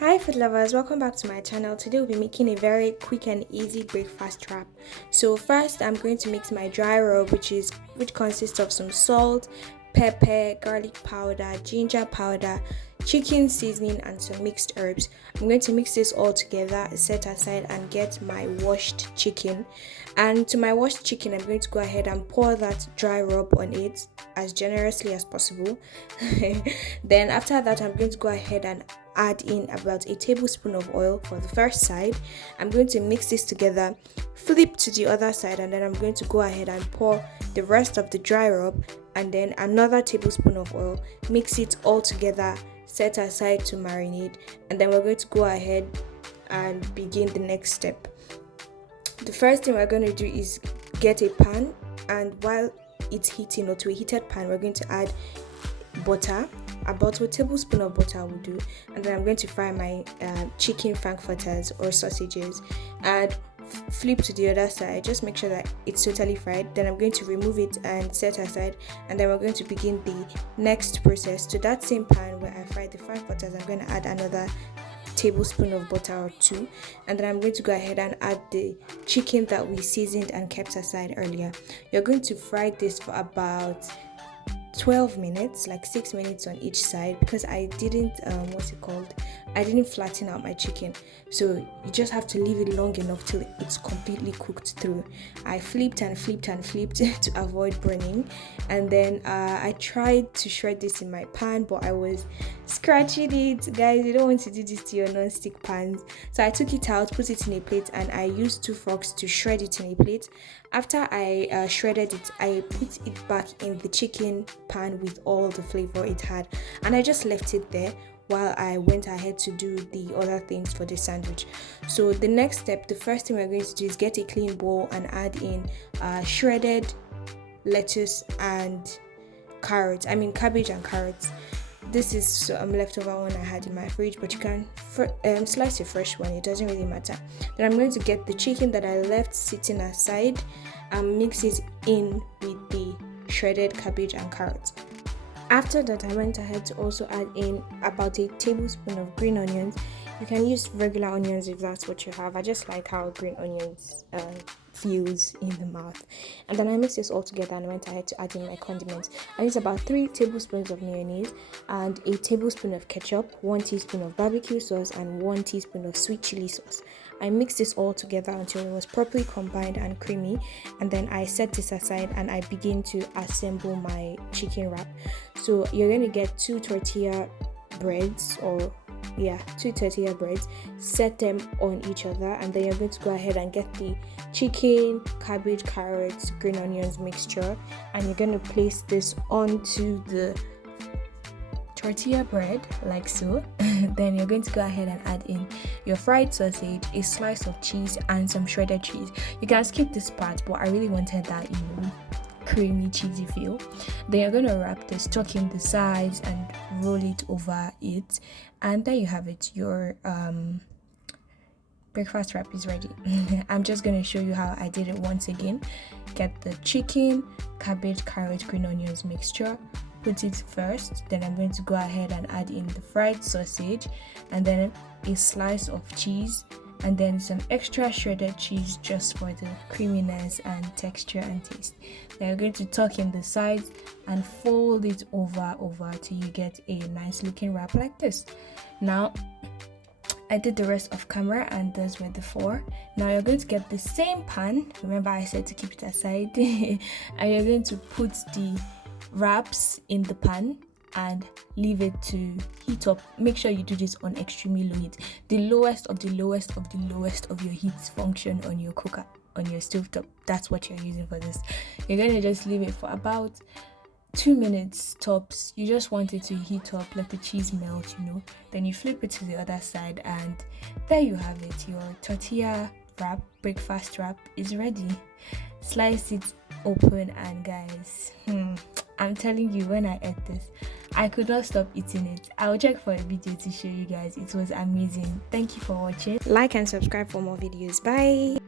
Hi food lovers, welcome back to my channel. Today we'll be making a very quick and easy breakfast wrap. So first I'm going to mix my dry rub, which consists of some salt, pepper, garlic powder, ginger powder, chicken seasoning and some mixed herbs. I'm going to mix this all together, set aside, and get my washed chicken. And to my washed chicken, I'm going to go ahead and pour that dry rub on it as generously as possible. Then after that, I'm going to go ahead and add in about a tablespoon of oil for the first side. I'm going to mix this together, flip to the other side, and then I'm going to go ahead and pour the rest of the dry rub and then another tablespoon of oil, mix it all together, set aside to marinate, and then we're going to go ahead and begin the next step. The first thing we're going to do is get a pan, and while it's heating, or to a heated pan, we're going to add butter. About a tablespoon of butter will do, and then I'm going to fry my chicken frankfurters or sausages and flip to the other side. Just make sure that it's totally fried. Then I'm going to remove it and set aside, and then we're going to begin the next process. To that same pan where I fried the frankfurters, I'm going to add another tablespoon of butter or two, and then I'm going to go ahead and add the chicken that we seasoned and kept aside earlier. You're going to fry this for about 12 minutes, like 6 minutes on each side, because I didn't I didn't flatten out my chicken, so you just have to leave it long enough till it's completely cooked through. I flipped and flipped and flipped to avoid burning, and then I tried to shred this in my pan, but I was scratching it. Guys, you don't want to do this to your non-stick pans. So I took it out, put it in a plate, and I used 2 forks to shred it in a plate. After I shredded it, I put it back in the chicken pan with all the flavor it had, and I just left it there while I went ahead to do the other things for the sandwich. So the next step, the first thing we're going to do is get a clean bowl and add in shredded lettuce and cabbage and carrots. This is leftover one I had in my fridge, but you can slice a fresh one, it doesn't really matter. Then I'm going to get the chicken that I left sitting aside and mix it in with the shredded cabbage and carrots. After that, I went ahead to also add in about a tablespoon of green onions. You can use regular onions if that's what you have. I just like how green onions feels in the mouth. And then I mixed this all together and went ahead to add in my condiments. I used about 3 tablespoons of mayonnaise and a tablespoon of ketchup, 1 teaspoon of barbecue sauce, and 1 teaspoon of sweet chilli sauce. I mixed this all together until it was properly combined and creamy, and then I set this aside and I begin to assemble my chicken wrap. So you're going to get 2 tortilla breads, set them on each other, and then you're going to go ahead and get the chicken, cabbage, carrots, green onions mixture, and you're going to place this onto the tortilla bread like so. Then you're going to go ahead and add in your fried sausage, a slice of cheese, and some shredded cheese. You can skip this part, but I really wanted that creamy cheesy feel. Then you're going to wrap this, tuck in the sides, and roll it over it, and there you have it. Your breakfast wrap is ready. I'm just going to show you how I did it once again. Get the chicken, cabbage, carrot, green onions mixture, put it first, then I'm going to go ahead and add in the fried sausage, and then a slice of cheese, and then some extra shredded cheese just for the creaminess and texture and taste. Then you're going to tuck in the sides and fold it over till you get a nice looking wrap like this. Now I did the rest off camera, and those were the 4. Now you're going to get the same pan. Remember I said to keep it aside. And you're going to put the wraps in the pan and leave it to heat up. Make sure you do this on extremely low heat, the lowest of the lowest of the lowest of your heat function on your cooker, on your stovetop. That's what you're using for this. You're going to just leave it for about 2 minutes tops. You just want it to heat up, let the cheese melt, then you flip it to the other side, and there you have it. Your tortilla wrap, breakfast wrap is ready. Slice it open, and guys, I'm telling you, when I ate this, I could not stop eating it. I'll check for a video to show you guys. It was amazing. Thank you for watching. Like and subscribe for more videos. Bye.